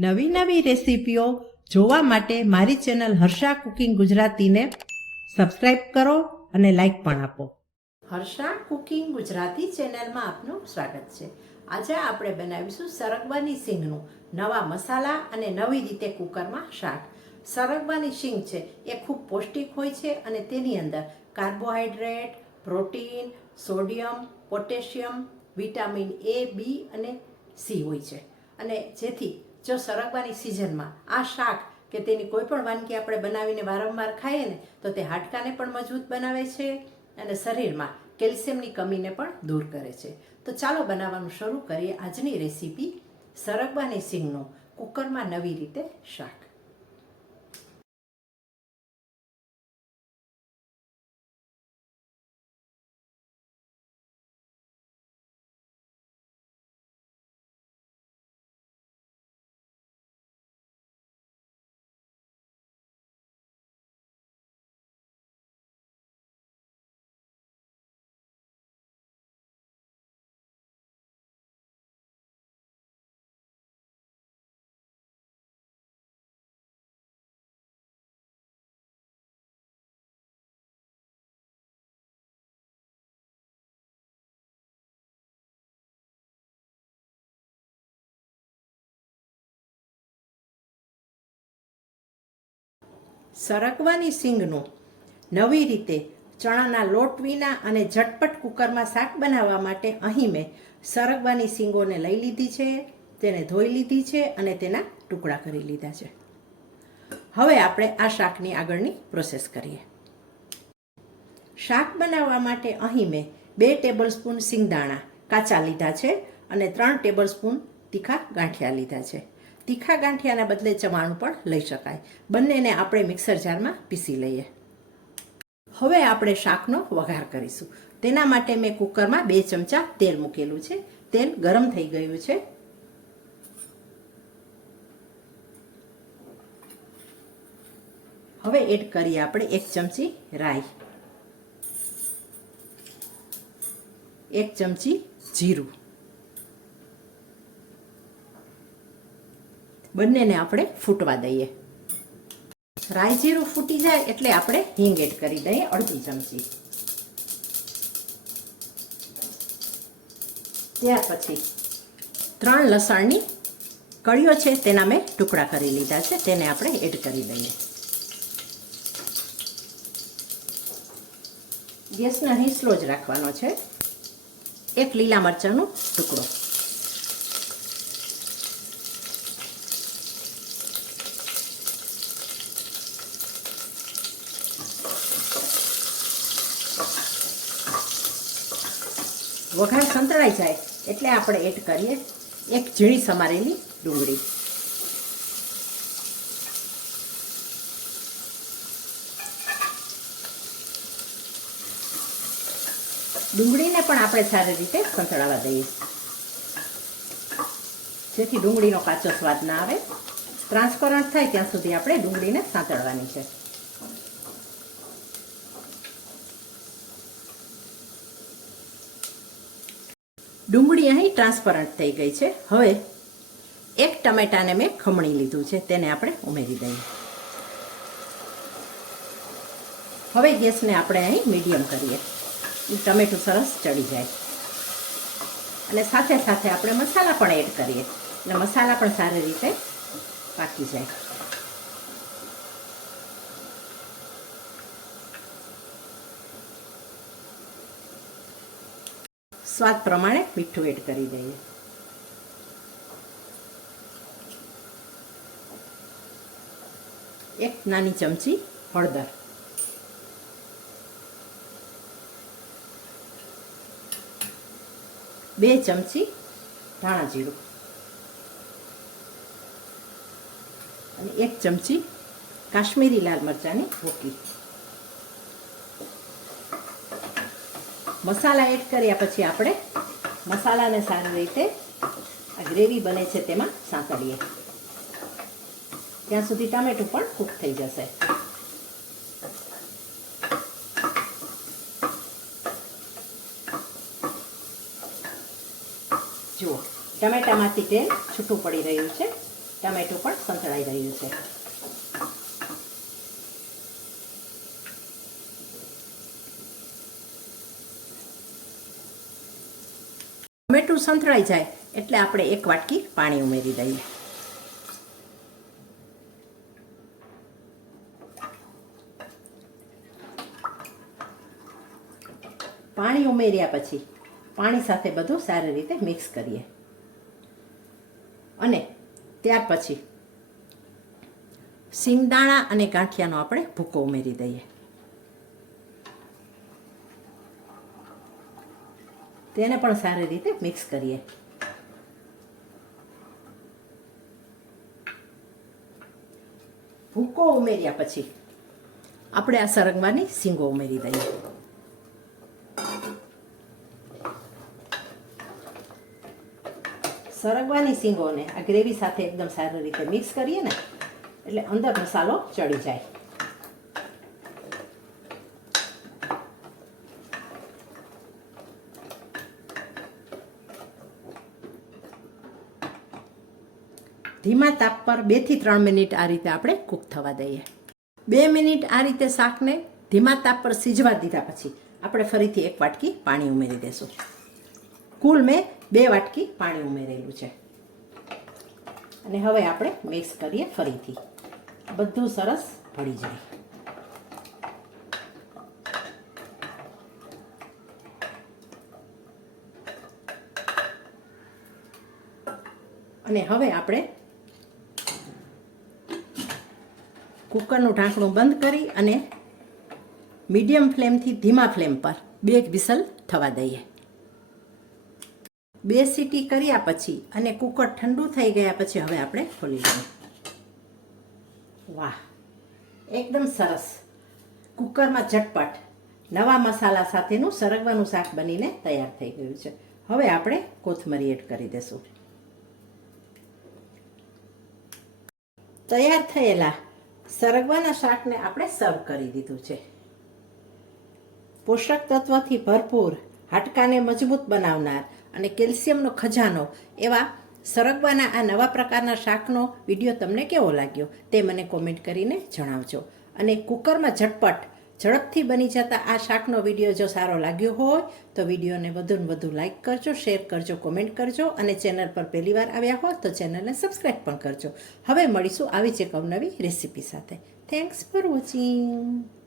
નવી નવી રેસીપીઓ જોવા માટે મારી ચેનલ હર્ષા કુકિંગ ગુજરાતીને સબસ્ક્રાઇબ કરો અને લાઈક પણ આપો. હર્ષા કુકિંગ ગુજરાતી ચેનલમાં આપનું સ્વાગત છે. આજે આપણે બનાવીશું સરગવાની સિંગનું નવા મસાલા અને નવી રીતે કુકરમાં શાક. સરગવાની સિંગ છે એ ખૂબ પૌષ્ટિક હોય છે અને તેની અંદર carbohydrate protein, sodium, potassium, vitamin A, B અને સી હોય છે. અને જેથી જો સરગવાની સિઝનમાં આ શાક કે તેની કોઈ પણ વાનગી આપણે બનાવીને વારંવાર ખાઈએ ને, તો તે હાડકાને પણ મજબૂત બનાવે છે અને શરીરમાં કેલ્શિયમની કમીને પણ દૂર કરે છે. તો ચાલો બનાવવાનું શરૂ કરીએ આજની રેસીપી સરગવાની સિંગનું કુકરમાં નવી રીતે શાક. સરગવાની સિંગનું નવી રીતે ચણાના લોટ વિના અને ઝટપટ કુકરમાં શાક બનાવવા માટે અહીં મેં સરગવાની સિંગોને લઈ લીધી છે, તેને ધોઈ લીધી છે અને તેના ટુકડા કરી લીધા છે. હવે આપણે આ શાકની આગળની પ્રોસેસ કરીએ. શાક બનાવવા માટે અહીં મેં બે ટેબલ સ્પૂન સિંગદાણા કાચા લીધા છે અને ત્રણ ટેબલ સ્પૂન તીખા ગાંઠિયા લીધા છે. તીખા ગાંઠિયાના બદલે ચવાણું પણ લઈ શકાય. બંનેને આપણે મિક્સર જારમાં પીસી લઈએ. હવે આપણે શાકનો વઘાર કરીશું. તેના માટે મેં કુકરમાં બે ચમચા તેલ મૂકેલું છે. તેલ ગરમ થઈ ગયું છે. હવે એડ કરીએ આપણે એક ચમચી રાઈ. એક ચમચી જીરું. બંનેને આપણે ફૂટવા દઈએ. રાઈ જીરું ફૂટી જાય એટલે આપણે હિંગ એડ કરી દઈએ અડધી ચમચી. ત્યાર પછી ત્રણ લસણની કળીઓ છે તેના મેં ટુકડા કરી લીધા છે, તેને આપણે એડ કરી દઈએ. ગેસને અહીં સ્લો જ રાખવાનો છે. એક લીલા મરચાંનો ટુકડો. વઘાર સંતળાઈ જાય એટલે આપણે એડ કરીએ એક ઝીણી સમારેલી ડુંગળી. ડુંગળીને પણ આપણે સારી રીતે સંતળાવા દઈએ. જેથી ડુંગળીનો કાચો સ્વાદ ના આવે. ટ્રાન્સપરન્ટ થાય ત્યાં સુધી આપણે ડુંગળીને સાંતળવાની છે. ડુંગળી અહીં ટ્રાન્સપરન્ટ થઈ ગઈ છે. હવે એક ટમેટાને મેં ખમણી લીધું છે, તેને આપણે ઉમેરી દઈએ. હવે ગેસને આપણે અહીં મીડિયમ કરીએ. ટમેટું સરસ ચડી જાય. અને સાથે સાથે આપણે મસાલા પણ એડ કરીએ. એટલે મસાલા પણ સારી રીતે પાકી જાય. સ્વાદ પ્રમાણે મીઠું એડ કરી દઈએ. એક નાની ચમચી હળદર. બે ચમચી ધાણા જીરું. અને એક ચમચી કાશ્મીરી લાલ મરચાંની ભૂકી મસાલા એડ કર્યા પછી આપણે મસાલાને સારી રીતે આ ગ્રેવી બને છે તેમાં સાંકળીએ. ત્યાં સુધી ટામેટું પણ કૂક થઈ જશે. જુઓ, ટમેટામાંથી તેલ છૂટું પડી રહ્યું છે. ટમેટું પણ સંતળાઈ રહ્યું છે. ટમેટું સંતળાઈ જાય એટલે આપણે એક વાટકી પાણી ઉમેરી દઈએ. પાણી ઉમેર્યા પછી પાણી સાથે બધું સારી રીતે મિક્સ કરીએ. અને ત્યાર પછી સિંગદાણા અને ગાંઠિયાનો આપણે ભૂકો ઉમેરી દઈએ. તેને પણ સારી રીતે મિક્સ કરીએ. ભૂકો ઉમેર્યા પછી આપણે આ સરગવાની સિંગો ઉમેરી દઈએ. સરગવાની સિંગોને આ ગ્રેવી સાથે એકદમ સારી રીતે મિક્સ કરીએ ને, એટલે અંદર મસાલો ચડી જાય. ધીમા તાપ પર બેથી ત્રણ મિનિટ આ રીતે આપણે કૂક થવા દઈએ. બે મિનિટ આ રીતે શાકને ધીમા તાપ પર સીજવા દીધા પછી આપણે ફરીથી એક વાટકી પાણી ઉમેરી દેશું. કુલ મેં બે વાટકી પાણી ઉમેરેલું છે. અને હવે આપણે મિક્સ કરીએ ફરીથી. બધું સરસ ભળી જાય. અને હવે આપણે કુકરનું ઢાંકણું બંધ કરી અને મીડિયમ ફ્લેમથી ધીમા ફ્લેમ પર બે વિસલ થવા દઈએ. બે સીટી કર્યા પછી અને કુકર ઠંડુ થઈ ગયા પછી હવે આપણે ખોલી લઈએ. વાહ, એકદમ સરસ. કુકરમાં ઝટપટ નવા મસાલા સાથેનું સરગવાનું શાક બનીને તૈયાર થઈ ગયું છે. હવે આપણે કોથમરી એડ કરી દેશું. તૈયાર થયેલા સરગવાના શાકને આપણે સર્વ કરી દીધું છે. પોષક તત્વથી ભરપૂર, હાડકાને મજબૂત બનાવનાર અને કેલ્શિયમનો ખજાનો એવા સરગવાના આ નવા પ્રકારના શાકનો વીડિયો તમને કેવો લાગ્યો તે મને કોમેન્ટ કરીને જણાવજો. અને કુકરમાં ઝટપટ ઝડપથી બની જતા આ શાકનો વીડિયો જો સારો લાગ્યો હોય, તો વિડીયોને વધુ ને વધુ લાઇક કરજો શેર કરજો કોમેન્ટ કરજો અને ચેનલ પર પહેલી વાર આવ્યા હોય તો ચેનલને સબસ્ક્રાઈબ પણ કરજો. હવે મળીશું આવી જ એક અવનવી રેસીપી સાથે. Thanks for watching